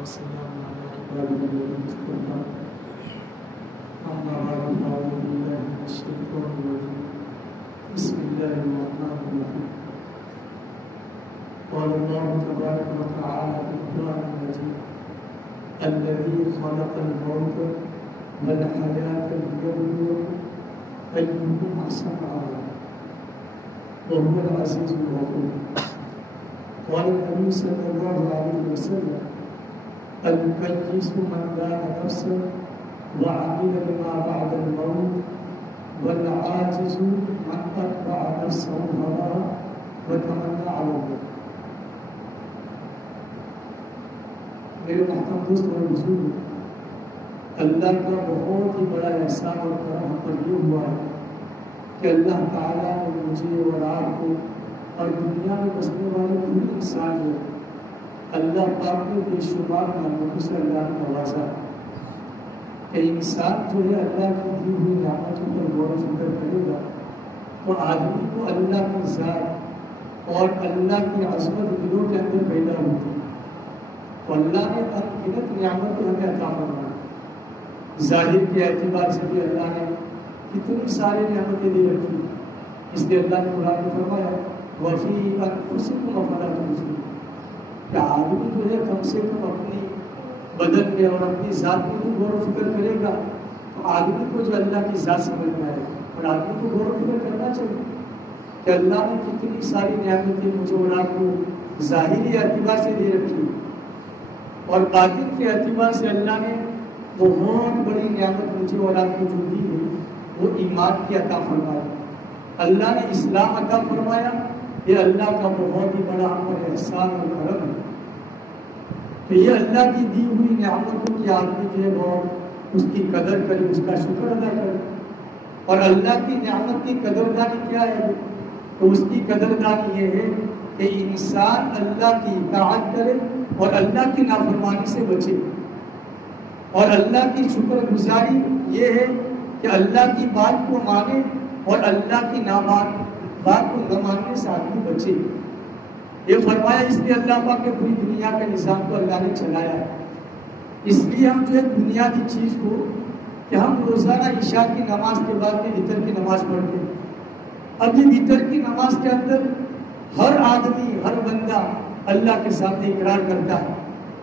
والسلام على عباده الذين اصطفى أما بعد فأعوذ بالله من الشيطان الرجيم بسم الله الرحمن الرحيم قال الله تبارك وتعالى في القرآن المجيد الذي خلق الموت والحياة ليبلوكم أيكم أحسن عملا وهو العزيز الغفور. قال النبي صلى الله عليه وسلم الكيس من دان نفسه وعمل بما بعد الموت والعاجز من أتبع نفسه هواه وتمنى على الموت. میرے محترم دوست اور بزرگ، اللہ کا بہت ہی بڑا احسان اور کرم ہم پر یہ ہوا ہے کہ اللہ تعالیٰ نے مجھے اور آپ کو اور دنیا میں بسنے والے پوری انسان کو اللہ پاک نے بے شمار نعمتوں سے اللہ نے نوازا کہ انسان جو ہے اللہ کی دی ہوئی نعمتوں پر غور و فکر کرے گا تو آدمی کو اللہ کی ذات اور اللہ کی عظمت دلوں کے اندر پیدا ہوتی ہے. تو اللہ نے انگنت نعمتیں ہمیں عطا فرمائی. ظاہر کے اعتبار سے بھی اللہ نے کتنی ساری نعمتیں دے رکھی، اس لیے اللہ نے قرآن میں فرمایا وفی انفسکم افلا تبصرون کہ آدمی جو ہے کم سے کم اپنی بدن میں اور اپنی ذات میں بھی غور و فکر کرے گا تو آدمی کو جو اللہ کی ذات سمجھ میں آئے گا. اور آدمی کو غور و فکر کرنا چاہیے کہ اللہ نے کتنی ساری نعمتیں مجھے اور آپ کو ظاہری اعتبار سے دے رکھی اور باطن کے اعتبار سے اللہ نے بہت بڑی نعمت مجھے اور آپ کو جو دی ہے وہ ایمان کی عطا فرمایا. اللہ نے اسلام عطا فرمایا. یہ اللہ کا بہت ہی بڑا ہم پر احسان اور کرم ہے. تو یہ اللہ کی دی ہوئی نعمتوں کی آدمی جو ہے وہ اس کی قدر کرے، اس کا شکر ادا کرے. اور اللہ کی نعمت کی قدردانی کیا ہے؟ تو اس کی قدردانی یہ ہے کہ انسان اللہ کی اطاعت کرے اور اللہ کی نافرمانی سے بچے. اور اللہ کی شکر گزاری یہ ہے کہ اللہ کی بات کو مانے اور اللہ کی بات کو نہ ماننے سے آدمی بچے. یہ فرمایا اس لیے اللہ پاک کے پوری دنیا کا نظام کو اللہ نے چلایا ہے. اس لیے ہم جو ہے بنیادی چیز کو کہ ہم روزانہ عشاء کی نماز کے بعد میں وتر کی نماز پڑھتے ہیں. اب یہ وتر کی نماز کے اندر ہر آدمی ہر بندہ اللہ کے سامنے اقرار کرتا ہے.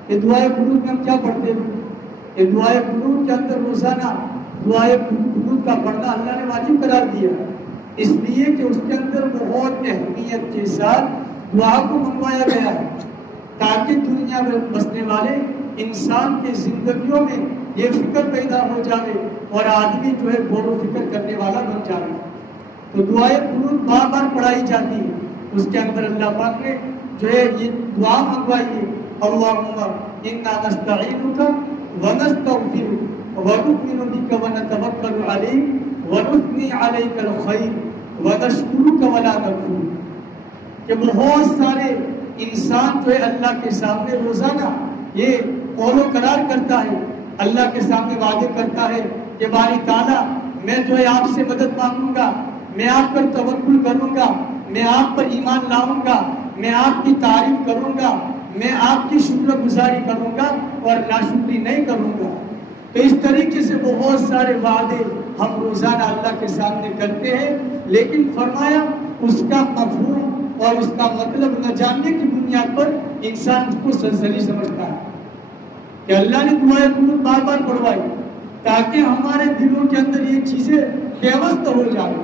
یہ دعائے قنوت میں ہم کیا پڑھتے ہیں؟ یہ دعائے قنوت کے اندر روزانہ دعائے قنوت کا پڑھنا اللہ نے واجب قرار دیا، اس لیے کہ اس کے اندر بہت اہمیت کے ساتھ دعا کو منوایا گیا ہے تاکہ دنیا میں بسنے والے انسان کے زندگیوں میں یہ فکر پیدا ہو جائے اور آدمی جو ہے غور و فکر کرنے والا بن جائے. تو دعائے قنوت بار بار پڑھائی جاتی ہے. اس کے اندر اللہ پاک نے جو ہے یہ دعا منگوائی ہے اللہم انا نستعینک ونستغفرک ونؤمن بک ونتوکل علیک ونثنی علیک الخیر ونشکرک ولا نکفر. کہ بہت سارے انسان جو ہے اللہ کے سامنے روزانہ یہ قول و قرار کرتا ہے، اللہ کے سامنے وعدے کرتا ہے کہ باری تعالیٰ میں جو ہے آپ سے مدد مانگوں گا، میں آپ پر توکل کروں گا، میں آپ پر ایمان لاؤں گا، میں آپ کی تعریف کروں گا، میں آپ کی شکر گزاری کروں گا اور ناشکری نہیں کروں گا. تو اس طریقے سے بہت سارے وعدے ہم روزانہ اللہ کے سامنے کرتے ہیں، لیکن فرمایا اس کا مفہوم اور اس کا مطلب نہ جاننے کی بنیاد پر انسان اس کو سرزنی سمجھتا ہے. کہ اللہ نے دعائیں قنوت بار بار پڑھوائی تاکہ ہمارے دلوں کے اندر یہ چیزیں پیوست ہو جائیں.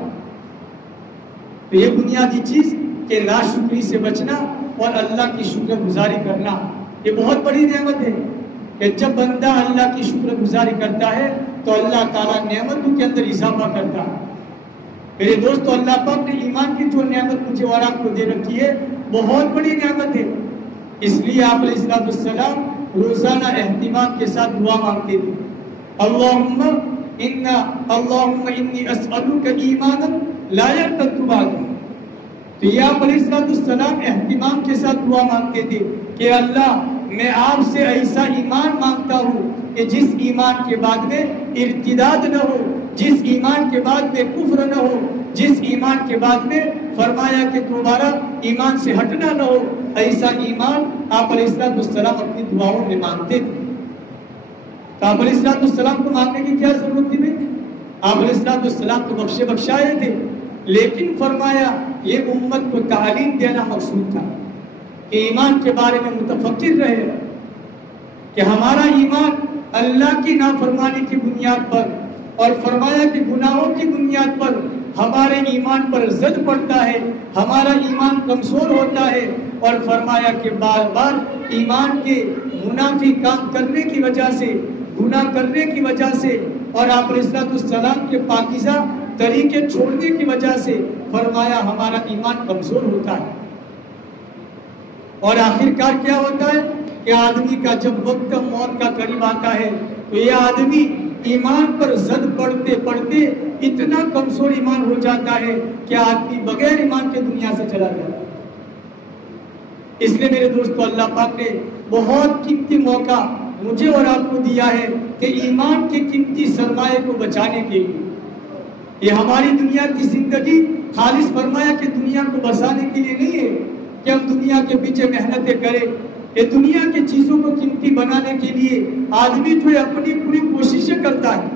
تو یہ بنیادی چیز کہ ناشکری سے بچنا اور اللہ کی شکر گزاری کرنا یہ بہت بڑی نعمت ہے کہ جب بندہ اللہ کی شکر گزاری کرتا ہے تو اللہ تعالیٰ نعمتوں کے اندر اضافہ کرتا ہے. میرے دوستو، اللہ پاک نے ایمان کی جو نعمت مجھے اور آپ کو دے رکھی ہے بہت بڑی نعمت ہے. اس لیے آپ علیہ السلام روزانہ اہتمام کے ساتھ دعا مانگتے تھے اللہم انی اسألک ایمانا لا یرتد بعدہ. تو یہ آپ علیہ السلام اہتمام کے ساتھ دعا مانگتے تھے کہ اللہ میں آپ سے ایسا ایمان مانگتا ہوں کہ جس ایمان کے بعد میں ارتداد نہ ہو، جس ایمان کے بعد میں کفر نہ ہو، جس ایمان کے بعد میں فرمایا کہ دوبارہ ایمان سے ہٹنا نہ ہو، ایسا ایمان آپ علیہ السلام اپنی دعاؤں میں مانگتے تھے۔ تو آپ علیہ السلام کو مانگنے کی کیا ضرورت تھی بھائی؟ آپ علیہ السلام تو بخشائے تھے، لیکن فرمایا یہ امت کو تعلیم دینا مقصود تھا کہ ایمان کے بارے میں متفکر رہے، کہ ہمارا ایمان اللہ کی نافرمانی کی بنیاد پر اور فرمایا کہ گناہوں کی بنیاد پر ہمارے ایمان پر زد پڑتا ہے، ہمارا ایمان کمزور ہوتا ہے، اور فرمایا کہ بار بار ایمان کے منافی کام کرنے کی وجہ سے، گناہ کرنے کی وجہ سے، اور آپ علیہ السلام کے پاکیزہ طریقے چھوڑنے کی وجہ سے فرمایا ہمارا ایمان کمزور ہوتا ہے۔ اور آخرکار کیا ہوتا ہے کہ آدمی کا جب وقت موت کا قریب آتا ہے تو یہ آدمی ایمان پر زد پڑتے پڑتے اتنا کمزور ایمان ہو جاتا ہے کہ آدمی بغیر ایمان کے دنیا سے چلا جاتا ہے۔ اس لیے میرے دوستو، اللہ پاک نے بہت قیمتی موقع مجھے اور آپ کو دیا ہے کہ ایمان کے قیمتی سرمایہ کو بچانے کے لیے، یہ ہماری دنیا کی زندگی خالص فرمایا کہ دنیا کو بسانے کے لیے نہیں ہے کہ ہم دنیا کے پیچھے محنتیں کریں، یہ دنیا کی چیزوں کو قیمتی بنانے کے لیے آدمی جو ہے اپنی پوری کوششیں کرتا ہے،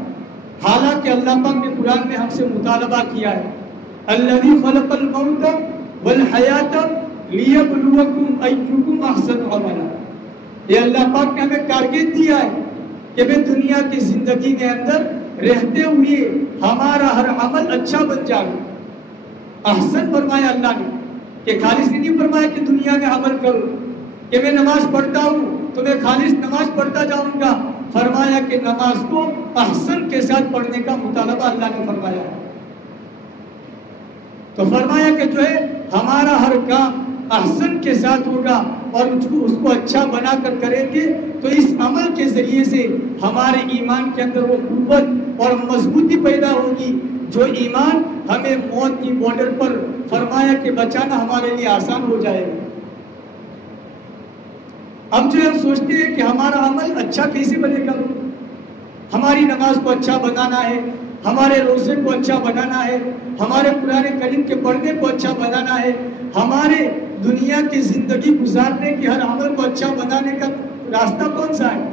حالانکہ اللہ پاک نے قرآن میں ہم سے مطالبہ کیا ہے، الذی خلق الموت والحیات لیبلوکم ایکم احسن عملا۔ یہ اللہ پاک نے ہمیں ٹارگیٹ دیا ہے کہ میں دنیا کی زندگی میں اندر رہتے ہوئے ہمارا ہر عمل اچھا بن جائے۔ احسن فرمایا اللہ نے، کہ خالص نہیں فرمایا کہ دنیا میں عمل کرو، کہ میں نماز پڑھتا ہوں تو میں خالص نماز پڑھتا جاؤں گا، فرمایا کہ نماز کو احسن کے ساتھ پڑھنے کا مطالبہ اللہ نے فرمایا ہے۔ تو فرمایا کہ جو ہے ہمارا ہر کام احسن کے ساتھ ہوگا اور اس کو اچھا بنا کر کریں گے تو اس عمل کے ذریعے سے ہمارے ایمان کے اندر وہ قوت اور مضبوطی پیدا ہوگی جو ایمان ہمیں موت کی بارڈر پر فرمایا کہ بچانا ہمارے لیے آسان ہو جائے گا۔ اب جو ہم سوچتے ہیں کہ ہمارا عمل اچھا کیسے بنے گا، ہماری نماز کو اچھا بنانا ہے، ہمارے روزے کو اچھا بنانا ہے، ہمارے قرآن کریم کے پڑھنے کو اچھا بنانا ہے، ہمارے دنیا کی زندگی گزارنے کے ہر عمل کو اچھا بنانے کا راستہ کون سا ہے،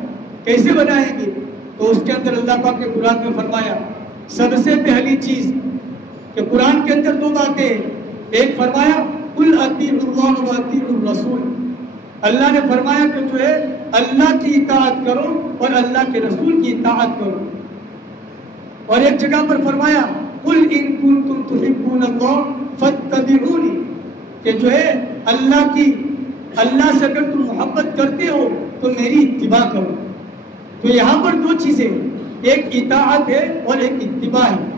کیسے بنائیں گے؟ تو اس کے اندر اللہ پاک نے قرآن میں فرمایا سب سے پہلی چیز کہ قرآن کے اندر دو باتیں ہیں، ایک فرمایا قل اطیعوا اللہ واطیعوا الرسول، اللہ نے فرمایا کہ جو ہے اللہ کی اطاعت کرو اور اللہ کے رسول کی اطاعت کرو، اور ایک جگہ پر فرمایا قل ان کنتم تحبون اللہ فاتبعونی، کہ جو ہے اللہ سے اگر تم محبت کرتے ہو تو میری اتباع کرو۔ تو یہاں پر دو چیزیں، ایک اطاعت ہے اور ایک اتباع ہے،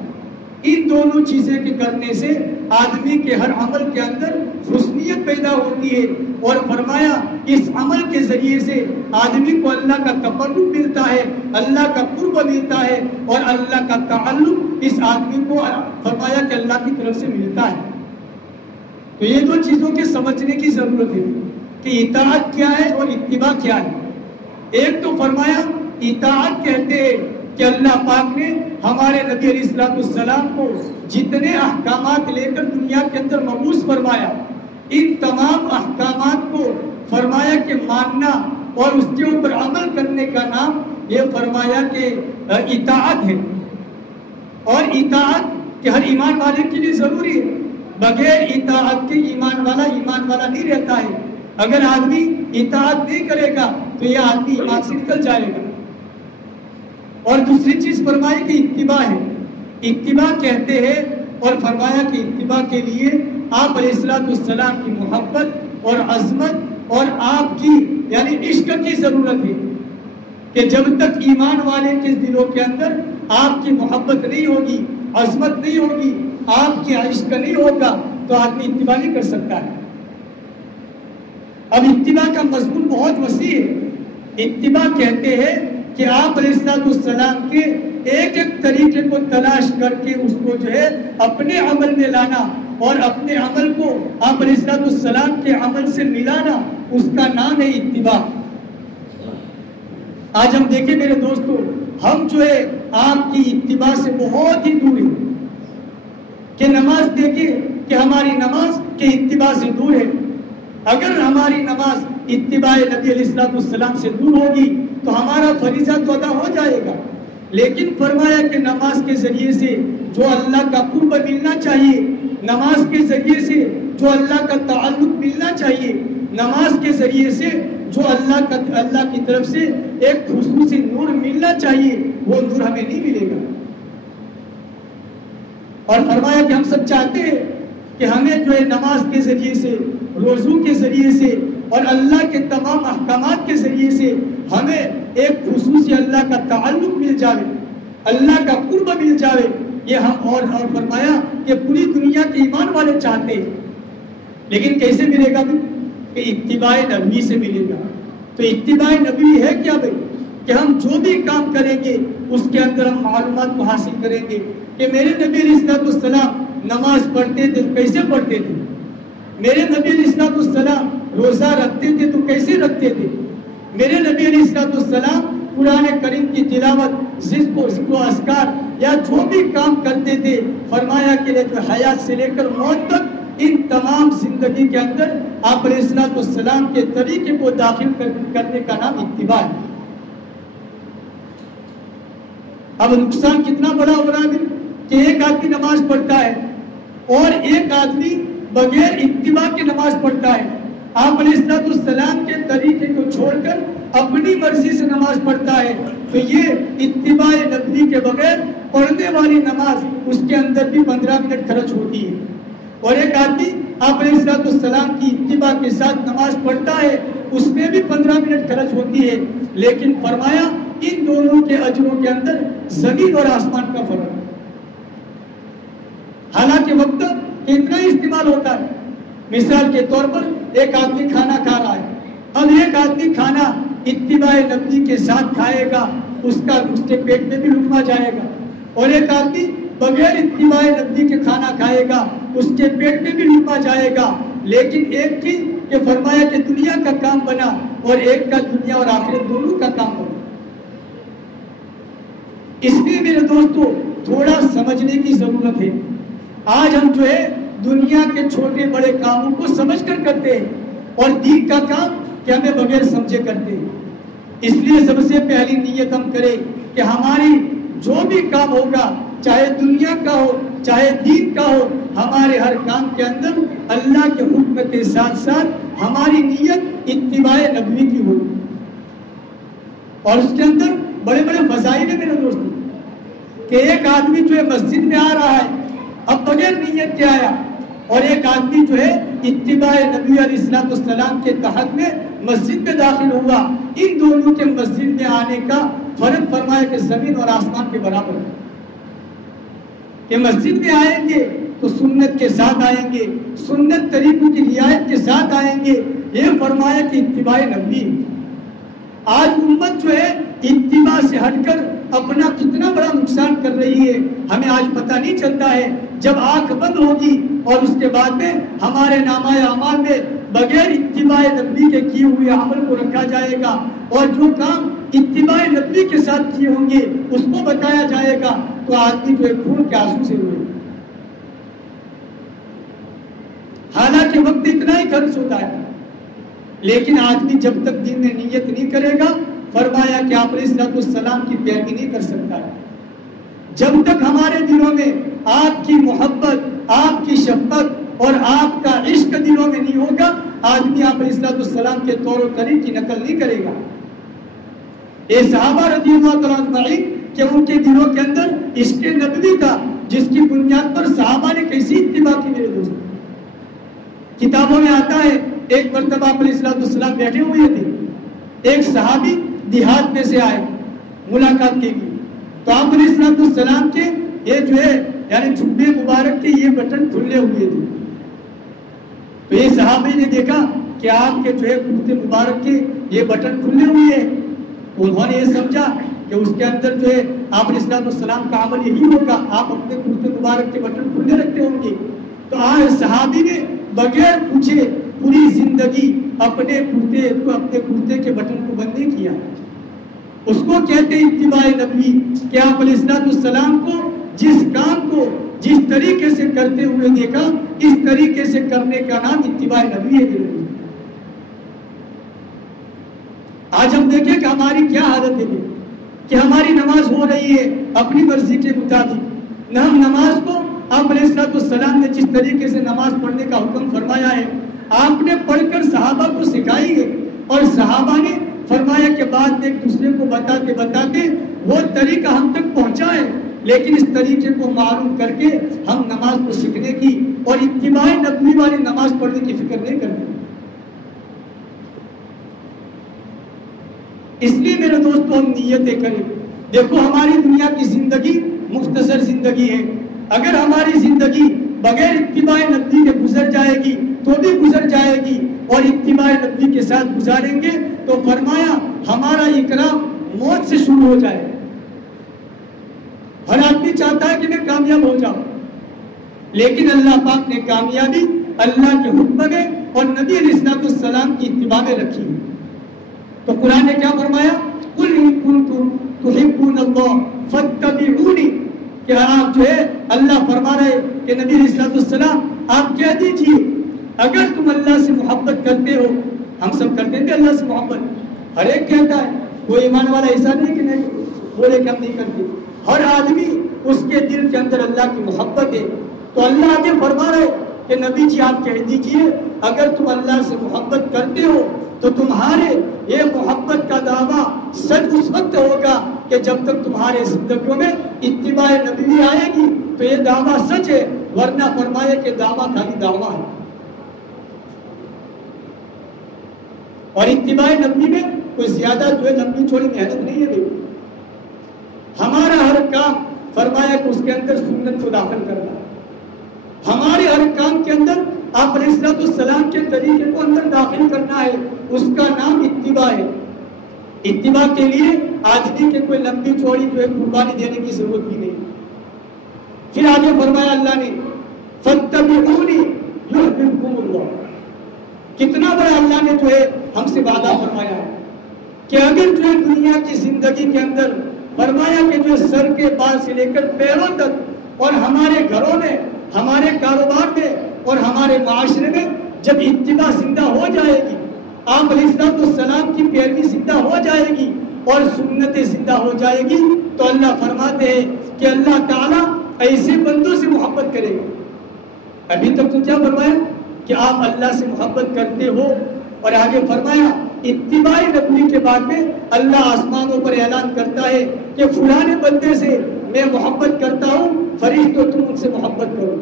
ان دونوں چیزیں کے کرنے سے آدمی کے ہر عمل کے اندر حسنیت پیدا ہوتی ہے، اور فرمایا اس عمل کے ذریعے سے آدمی کو اللہ کا تقرب ملتا ہے، اللہ کا قرب ملتا ہے، اور اللہ کا تعلق اس آدمی کو فرمایا کہ اللہ کی طرف سے ملتا ہے۔ تو یہ دو چیزوں کے سمجھنے کی ضرورت ہے کہ اطاعت کیا ہے اور اتباع کیا ہے۔ ایک تو فرمایا اطاعت کہتے ہیں کہ اللہ پاک نے ہمارے نبی علیہ السلام کو جتنے احکامات لے کر دنیا کے اندر مبعوث فرمایا، ان تمام احکامات کو فرمایا کہ ماننا اور اس کے اوپر عمل کرنے کا نام یہ فرمایا کہ اطاعت ہے، اور اطاعت کہ ہر ایمان والے کے لیے ضروری ہے، بغیر اطاعت کے ایمان والا نہیں رہتا ہے۔ اگر آدمی اطاعت نہیں کرے گا تو یہ آدمی ایمان سے نکل جائے گا۔ اور دوسری چیز فرمائی کہ اتباع ہے، اتباع کہتے ہیں اور فرمایا کہ اتباع کے لیے آپ علیہ السلام کی محبت اور عظمت اور آپ کی یعنی عشق کی ضرورت ہے، کہ جب تک ایمان والے کے دلوں کے اندر آپ کی محبت نہیں ہوگی، عظمت نہیں ہوگی، آپ کی عشق نہیں ہوگا تو آدمی اتباع نہیں کر سکتا ہے۔ اب اتباع کا مضمون بہت وسیع ہے۔ اتباع کہتے ہیں کہ آپ علیہ السلام کے ایک ایک طریقے کو تلاش کر کے اس کو جو ہے اپنے عمل میں لانا اور اپنے عمل کو آپ علیہ السلام کے عمل سے ملانا، اس کا نام ہے اتباع۔ آج ہم دیکھیں میرے دوستو، ہم جو ہے آپ کی اتباع سے بہت ہی دور ہیں، کہ نماز دیکھیں کہ ہماری نماز کہ اتباع سے دور ہے. اگر ہماری نماز اتباع نبی علیہ السلام سے دور ہوگی تو ہمارا فریضہ تو ادا ہو جائے گا. لیکن فرمایا کہ نماز کے ذریعے سے جو اللہ کا قرب ملنا چاہیے، نماز کے ذریعے سے جو اللہ کا تعلق ملنا چاہیے، نماز کے ذریعے سے جو اللہ کی طرف سے ایک خصوصی نور ملنا چاہیے، وہ نور ہمیں نہیں ملے گا. اور فرمایا کہ ہم سب چاہتے ہیں کہ ہمیں جو ہے نماز کے ذریعے سے، روزوں کے ذریعے سے اور اللہ کے تمام احکامات کے ذریعے سے ہمیں ایک خصوصی اللہ کا تعلق مل جائے، اللہ کا قرب مل جائے. یہ ہم اور فرمایا کہ پوری دنیا کے ایمان والے چاہتے ہیں. لیکن کیسے ملے گا بھی؟ کہ اتباع نبی سے ملے گا. تو اتباع نبی ہے کیا بھائی؟ کہ ہم جو بھی کام کریں گے اس کے اندر ہم معلومات کو حاصل کریں گے کہ میرے نبی علیہ السلام نماز پڑھتے تھے، کیسے پڑھتے تھے؟ میرے نبی علیہ السلام روزہ رکھتے تھے تو کیسے رکھتے تھے؟ میرے نبی علیہ السلام قرآن کریم کی تلاوت، ذکر و اذکار یا جو بھی کام کرتے تھے، فرمایا کہ جو حیات سے لے کر موت تک ان تمام زندگی کے اندر آپ علیہ السلام کے طریقے کو داخل کرنے کا نام اتباع ہے. اب نقصان کتنا بڑا ہو رہا ہے کہ ایک آدمی نماز پڑھتا ہے اور ایک آدمی بغیر اتباع کے نماز پڑھتا ہے. آپ علیہ السلام کے طریقے کو چھوڑ کر اپنی مرضی سے نماز پڑھتا ہے، تو یہ اتباع نبی کے بغیر پڑھنے والی نماز اس کے اندر بھی 15 منٹ خرچ ہوتی ہے. اور ایک آدمی آپ علیہ السلام کی اتباع کے ساتھ نماز پڑھتا ہے، اس میں بھی 15 منٹ خرچ ہوتی ہے. لیکن فرمایا ان دونوں کے اجروں کے اندر زمین اور آسمان کا فرق ہے. حالانکہ وقت اتنا ہی استعمال ہوتا ہے. مثال کے طور پر ایک آدمی کھانا کھا رہا ہے، اب ایک آدمی کھانا اتباع نبی کے ساتھ کھائے گا، اس کے پیٹ میں بھی لقمہ جائے گا. اور ایک آدمی بغیر اتباع نبی کے کھانا کھائے گا، اس کے پیٹ میں بھی لقمہ جائے گا. لیکن ایک کی کہ فرمایا کہ دنیا کا کام بنا اور ایک کا دنیا اور آخرت دونوں کا کام بنا. اس لیے میرے دوستو تھوڑا سمجھنے کی ضرورت ہے. آج ہم جو ہے دنیا کے چھوٹے بڑے کاموں کو سمجھ کر کرتے ہیں اور دین کا کام کہ ہمیں بغیر سمجھے کرتے ہیں. اس لیے سب سے پہلی نیت ہم کریں کہ ہماری جو بھی کام ہوگا، چاہے دنیا کا ہو چاہے دین کا ہو، ہمارے ہر کام کے اندر اللہ کے حکم کے ساتھ ساتھ ہماری نیت اتباع نبوی کی ہو. اور اس کے اندر بڑے بڑے فضائل ہیں میرے دوستوں کہ ایک آدمی جو ہے مسجد میں آ رہا ہے اب بغیر نیت کے آیا، اور ایک آدمی جو ہے اتباع نبی علیہ السلام کے تحت میں مسجد میں داخل ہوا. ان دونوں کے مسجد میں آنے کا فرق فرمایا کہ زمین اور آسمان کے برابر ہے. کہ مسجد میں آئیں گے تو سنت کے ساتھ آئیں گے، سنت طریقوں کی رعایت کے ساتھ آئیں گے. یہ فرمایا کہ اتباع نبی. آج امت جو ہے اتباع سے ہٹ کر اپنا کتنا بڑا نقصان کر رہی ہے ہمیں آج پتہ نہیں چلتا ہے. جب آنکھ بند ہوگی اور اس کے بعد میں ہمارے نامہ اعمال میں بغیر اتباع نبی کے کیے ہوئے عمل کو رکھا جائے گا اور جو کام اتباع نبی کے ساتھ کیے ہوں گے اس کو بتایا جائے گا تو آدمی جو ہے خون کے آنسو سے روئے. حالانکہ وقت اتنا ہی خرچ ہوتا ہے، لیکن آدمی جب تک دین میں نیت نہیں کرے گا، فرمایا کہ آپ علیہ السلام کی پیروی نہیں کر سکتا ہے. جب تک ہمارے دلوں میں آپ کی محبت، آپ کی شفقت اور آپ کا عشق دلوں میں نہیں ہوگا، آدمی آپ علیہ السلام کے طور و طریق کی نقل نہیں کرے گا. یہ صحابہ رضی اللہ عنہ کہ ان کے دلوں کے اندر عشق نبوی تھا، جس کی بنیاد پر صحابہ نے کیسی اتباع کی میرے دوست. کتابوں میں آتا ہے ایک مرتبہ آپ علیہ السلام بیٹھے ہوئے تھے، ایک صحابی دیہات میں سے آئے ملاقات کے لیے، تو آپ علیہ السلام کے یہ جو ہے یعنی جھبے مبارک کے یہ بٹن کھلے ہوئے تھے. تو یہ صحابی نے دیکھا کہ آپ کے جو ہے کرتے مبارک کے یہ بٹن کھلے ہوئے ہیں. انہوں نے یہ سمجھا کہ اس کے اندر جو ہے آپ علیہ السلام کا عمل یہی ہوگا، آپ اپنے کرتے مبارک کے بٹن کھلے رکھتے ہوں گے. تو آج صحابی نے بغیر پوچھے پوری زندگی اپنے کرتے کے بٹن کو بند نہیں کیا. اس کو کہتے اتباع نبوی کہ آپ علیہ السلام کو جس کام کو جس طریقے سے کرتے ہوئے دیکھا اس طریقے سے کرنے کا نام اتباع نبی ہے۔ آج ہم دیکھیں کہ ہماری کیا حالت ہے کہ ہماری نماز ہو رہی ہے اپنی مرضی کے مطابق، نہ ہم نماز کو آپ علیہ السلام نے جس طریقے سے نماز پڑھنے کا حکم فرمایا ہے آپ نے پڑھ کر صحابہ کو سکھائی ہے، اور صحابہ نے فرمایا کہ بعد ایک دوسرے کو بتاتے بتاتے وہ طریقہ ہم تک پہنچا ہے، لیکن اس طریقے کو معلوم کر کے ہم نماز کو سیکھنے کی اور اتباع نبوی والی نماز پڑھنے کی فکر نہیں کرتے۔ اس لیے میرے دوستوں ہم نیتیں کریں۔ دیکھو ہماری دنیا کی زندگی مختصر زندگی ہے، اگر ہماری زندگی بغیر اتباع نبوی کے گزر جائے گی تو بھی گزر جائے گی، اور اتباع نبوی کے ساتھ گزاریں گے تو فرمایا ہمارا اکرام موت سے شروع ہو جائے۔ ہر آدمی چاہتا ہے کہ میں کامیاب ہو جاؤں، لیکن اللہ پاک نے کامیابی اللہ کے حکم میں اور نبی علیہ السلام کی اتباع میں رکھی۔ تو قرآن نے کیا فرمایا؟ قُلْ إِن كُنتُمْ تُحِبُّونَ اللَّهَ فَاتَّبِعُونِي، کہ آپ جو ہے اللہ فرما رہے کہ نبی علیہ السلام آپ کہہ دیجئے اگر تم اللہ سے محبت کرتے ہو، ہم سب کرتے تھے اللہ سے محبت، ہر ایک کہتا ہے، کوئی ایمان والا ایسا نہیں کہ نہیں بولے کہ ہم نہیں کرتے، ہر آدمی اس کے دل کے اندر اللہ کی محبت ہے۔ تو اللہ آگے فرما رہے کہ نبی جی آپ کہہ دیجئے اگر تم اللہ سے محبت کرتے ہو تو تمہارے یہ محبت کا دعویٰ سچ اس وقت ہوگا کہ جب تک تمہارے زندگیوں میں اتباع نبی آئے گی تو یہ دعویٰ سچ ہے، ورنہ فرمائے کہ دعویٰ خالی دعویٰ ہے۔ اور اتباع نبی میں کوئی زیادہ جو ہے لمبی چوڑی محنت نہیں ہے۔ ہمارا ہر کام فرمایا کہ اس کے اندر سنت کو داخل کرنا، ہمارے ہر کام کے اندر آپ علیہ السلام کے طریقے کو اندر داخل کرنا ہے، اس کا نام اتباع ہے۔ اتباع کے لیے آدمی کے کوئی لمبی چوڑی جو ہے قربانی دینے کی ضرورت بھی نہیں۔ پھر آگے فرمایا اللہ نے فَاتَّبِعُونِي يُحْبِبْكُمُ اللَّهُ، کتنا بڑا اللہ نے جو ہے ہم سے وعدہ فرمایا ہے کہ اگر جو ہے دنیا کی زندگی کے اندر فرمایا کہ جو سر کے بال سے لے کر پیروں تک اور ہمارے گھروں میں، ہمارے کاروبار میں اور ہمارے معاشرے میں جب اتباع زندہ ہو جائے گی، آپ علیہ السلام کی پیروی زندہ ہو جائے گی اور سنت زندہ ہو جائے گی، تو اللہ فرماتے ہیں کہ اللہ تعالیٰ ایسے بندوں سے محبت کرے گا۔ ابھی تک تو کیا فرمایا کہ آپ اللہ سے محبت کرتے ہو، اور آگے فرمایا اتباع نبوی کے بعد میں اللہ آسمانوں پر اعلان کرتا ہے کہ فلانے بندے سے میں محبت کرتا ہوں، فرشتوں تم ان سے محبت کرو،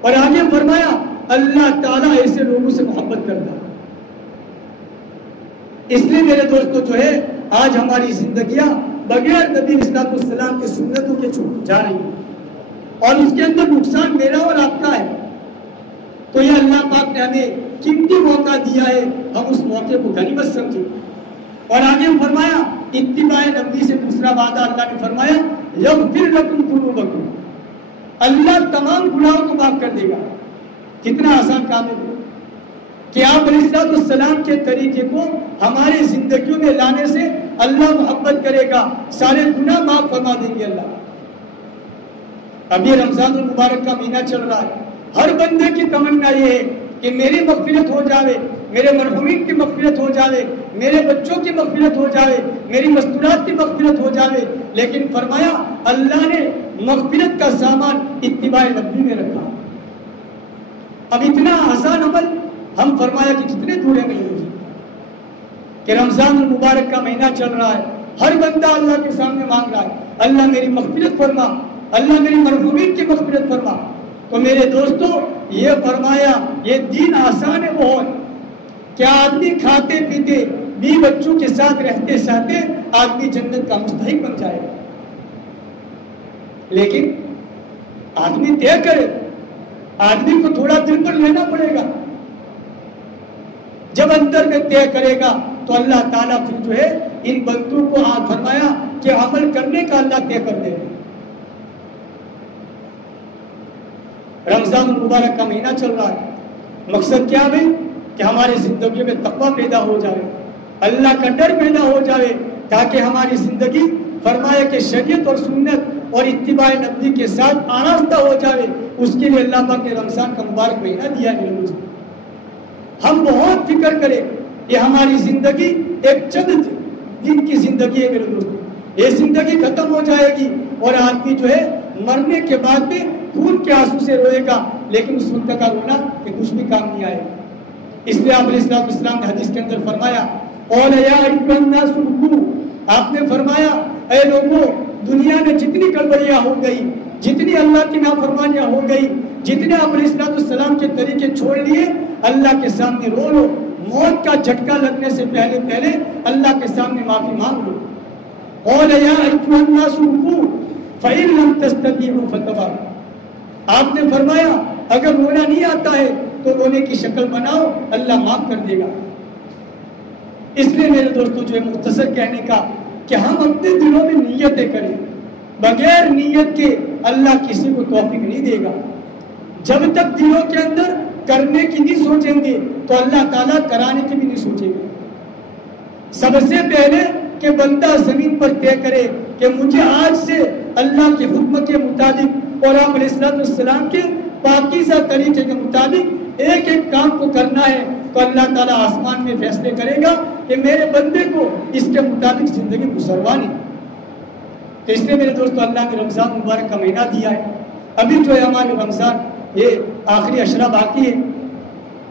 اور آگے فرمایا اللہ تعالیٰ ایسے لوگوں سے محبت کرتا ہے۔ اس لیے میرے دوستو جو ہے آج ہماری زندگیاں بغیر نبی علیہ السلام کے سنتوں کے چھوٹ جا رہی ہیں، اور اس کے اندر نقصان میرا اور آپ کا ہے۔ تو یہ اللہ پاک نے ہمیں قیمتی موقع دیا ہے، ہم اس موقع کو غنیمت سمجھیں۔ اور آگے فرمایا اتباع نبی سے دوسرا وعدہ اللہ نے فرمایا یغفر لکم ذنوبکم، اللہ تمام گناہوں کو معاف کر دے گا۔ کتنا آسان کام ہے کہ آپ علیہ السلام کے طریقے کو ہمارے زندگیوں میں لانے سے اللہ محبت کرے گا، سارے گناہ معاف فرما دیں گے اللہ۔ ابھی رمضان المبارک کا مہینہ چل رہا ہے، ہر بندے کی تمنا یہ ہے کہ میری مغفرت ہو جاوے، میرے مرحومین کی مغفرت ہو جاوے، میرے بچوں کی مغفرت ہو جاوے، میری مستورات کی مغفرت ہو جاوے، لیکن فرمایا اللہ نے مغفرت کا سامان اتباع نبوی میں رکھا۔ اب اتنا آسان عمل ہم فرمایا کہ کتنے دور ہیں مہینے کہ رمضان المبارک کا مہینہ چل رہا ہے، ہر بندہ اللہ کے سامنے مانگ رہا ہے اللہ میری مغفرت فرما، اللہ میری مرحومین کی مغفرت فرما۔ تو میرے دوستو یہ فرمایا یہ دین آسان ہے بہت، کیا آدمی کھاتے پیتے بیوی بچوں کے ساتھ رہتے سہتے آدمی جنت کا مستحق بن جائے گا، لیکن آدمی طے کرے، آدمی کو تھوڑا دل پر لینا پڑے گا، جب اندر میں طے کرے گا تو اللہ تعالیٰ پھر جو ہے ان بندوں کو فرمایا کہ عمل کرنے کا اللہ طے کر دے گا۔ رمضان المبارک کا مہینہ چل رہا ہے، مقصد کیا ہے کہ ہماری زندگی میں تقویٰ پیدا ہو جائے، اللہ کا ڈر پیدا ہو جائے، تاکہ ہماری زندگی فرمایا کہ شریعت اور سنت اور اتباع نبی کے ساتھ آراستہ ہو جائے، اس کے لیے اللہ پاک نے رمضان کا مبارک مہینہ دیا ہے میرے دوست۔ ہم بہت فکر کریں، یہ ہماری زندگی ایک چند دن کی زندگی ہے میرے دوست، یہ زندگی ختم ہو جائے گی اور آدمی جو ہے مرنے کے بعد میں خون کے آنسو سے روئے گا، لیکن اس وقت کا رونا کہ کچھ بھی کام نہیں آئے۔ اس لیے آپ علیہ السلام نے حدیث کے اندر فرمایا، قال یا ایھا الناس ارکعوا، آپ نے فرمایا اے لوگوں، دنیا میں جتنی گڑبڑیاں ہو گئی، جتنی اللہ کی نافرمانیاں ہو گئی، جتنے آپ علیہ السلام کے طریقے چھوڑ لیے، اللہ کے سامنے رو لو، موت کا جھٹکا لگنے سے پہلے پہلے اللہ کے سامنے معافی مانگ لو۔ قال یا ایھا الناس ارکعوا فإن لم تستطيعوا فتباركوا، آپ نے فرمایا اگر رونا نہیں آتا ہے تو رونے کی شکل بناؤ، اللہ معاف کر دے گا۔ اس لیے میرے دوستوں جو ہے مختصر کہنے کا کہ ہم اپنے دلوں میں نیتیں کریں، بغیر نیت کے اللہ کسی کو توفیق نہیں دے گا۔ جب تک دلوں کے اندر کرنے کی نہیں سوچیں گے تو اللہ تعالیٰ کرانے کی بھی نہیں سوچے گا۔ سب سے پہلے کہ بندہ زمین پر طے کرے کہ مجھے آج سے اللہ کے حکم کے مطابق اور آپ علیہ السلام کے پاکیزہ طریقے کے مطابق ایک ایک کام کو کرنا ہے، تو اللہ تعالیٰ آسمان میں فیصلے کرے گا کہ میرے بندے کو اس کے مطابق زندگی گزروانی۔ تو اس لیے میرے دوستو اللہ نے رمضان مبارک کا مہینہ دیا ہے، ابھی جو ہے ہمارے رمضان یہ آخری اشرا باقی ہے،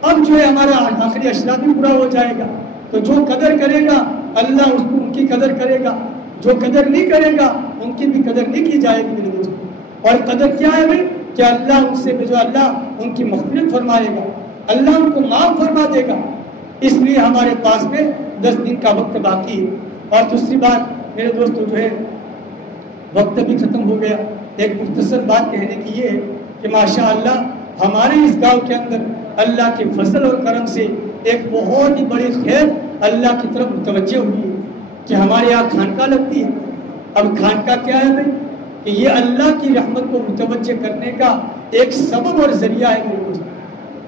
اب جو ہے ہمارا آخری اشرا بھی پورا ہو جائے گا، تو جو قدر کرے گا اللہ اس کو ان کی قدر کرے گا، جو قدر نہیں کرے گا ان کی بھی قدر نہیں کی جائے گی میرے دوستو۔ اور قدر کیا ہے بھائی کہ اللہ ان سے جو اللہ ان کی مغفرت فرمائے گا، اللہ ان کو معاف فرما دے گا۔ اس لیے ہمارے پاس میں 10 دن کا وقت باقی ہے۔ اور دوسری بات میرے دوستو جو ہے وقت بھی ختم ہو گیا، ایک مختصر بات کہنے کی یہ ہے کہ ماشاءاللہ ہمارے اس گاؤں کے اندر اللہ کے فضل اور کرم سے ایک بہت ہی بڑی خیر اللہ کی طرف متوجہ ہوئی ہے کہ ہمارے یہاں خانقاہ لگتی ہے۔ اب خانقاہ کیا ہے بھائی کہ یہ اللہ کی رحمت کو متوجہ کرنے کا ایک سبب اور ذریعہ ہے میرے دوست۔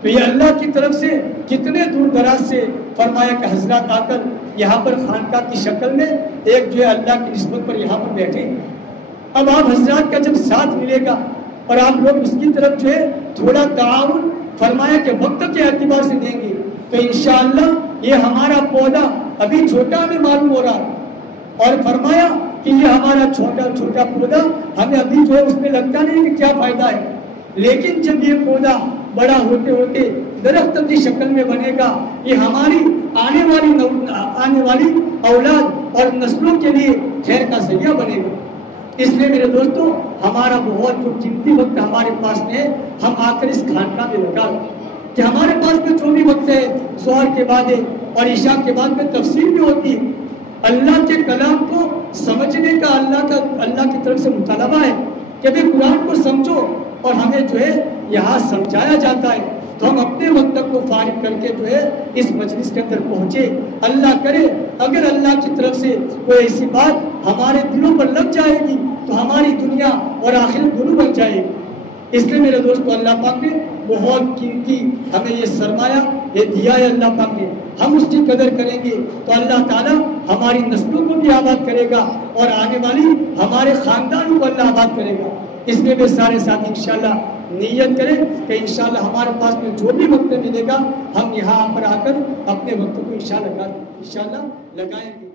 تو یہ اللہ کی طرف سے کتنے دور دراز سے فرمایا کہ حضرات آ کر یہاں پر خانقاہ کی شکل میں ایک جو ہے اللہ کی نسبت پر یہاں پر بیٹھے۔ اب آپ حضرات کا جب ساتھ ملے گا اور آپ لوگ اس کی طرف جو ہے تھوڑا تعاون فرمایا کہ وقت کے اعتبار سے دیں گے تو انشاءاللہ یہ ہمارا پودا ابھی چھوٹا ہمیں معلوم ہو رہا ہے، اور فرمایا کہ یہ ہمارا چھوٹا پودا ہمیں ابھی جو ہے اس میں لگتا نہیں کہ کیا فائدہ ہے، لیکن جب یہ پودا بڑا ہوتے ہوتے درخت کی شکل میں بنے گا، یہ ہماری آنے والی اولاد اور نسلوں کے لیے خیر کا ذریعہ بنے گا۔ اس لیے میرے دوستوں ہمارا بہت جو قیمتی وقت ہمارے پاس میں ہے، ہم آ کر اس خانقاہ میں لگا کہ ہمارے پاس میں جو بھی وقت ہے ظہر کے بعد ہے اور عشاء کے بعد میں تفسیر بھی ہوتی ہے، اللہ کے کلام کو سمجھنے کا اللہ کی طرف سے مطالبہ ہے کہ بھئی قرآن کو سمجھو، اور ہمیں جو ہے یہاں سمجھایا جاتا ہے تو ہم اپنے وقت کو فارغ کر کے جو ہے اس مجلس کے اندر پہنچے۔ اللہ کرے اگر اللہ کی طرف سے کوئی ایسی بات ہمارے دلوں پر لگ جائے گی تو ہماری دنیا اور آخرت دونوں بن جائے گی۔ اس لیے میرے دوستو اللہ پاک نے بہت قیمتی ہمیں یہ سرمایہ یہ دیا ہے اللہ پاک نے، ہم اس کی قدر کریں گے تو اللہ تعالیٰ ہماری نسلوں کو بھی آباد کرے گا اور آنے والی ہمارے خاندانوں کو اللہ آباد کرے گا۔ اس لیے میں سارے ساتھی انشاءاللہ نیت کریں کہ انشاءاللہ ہمارے پاس میں جو بھی وقت ملے گا ہم یہاں پر آ کر اپنے وقت کو انشاءاللہ لگائیں گے۔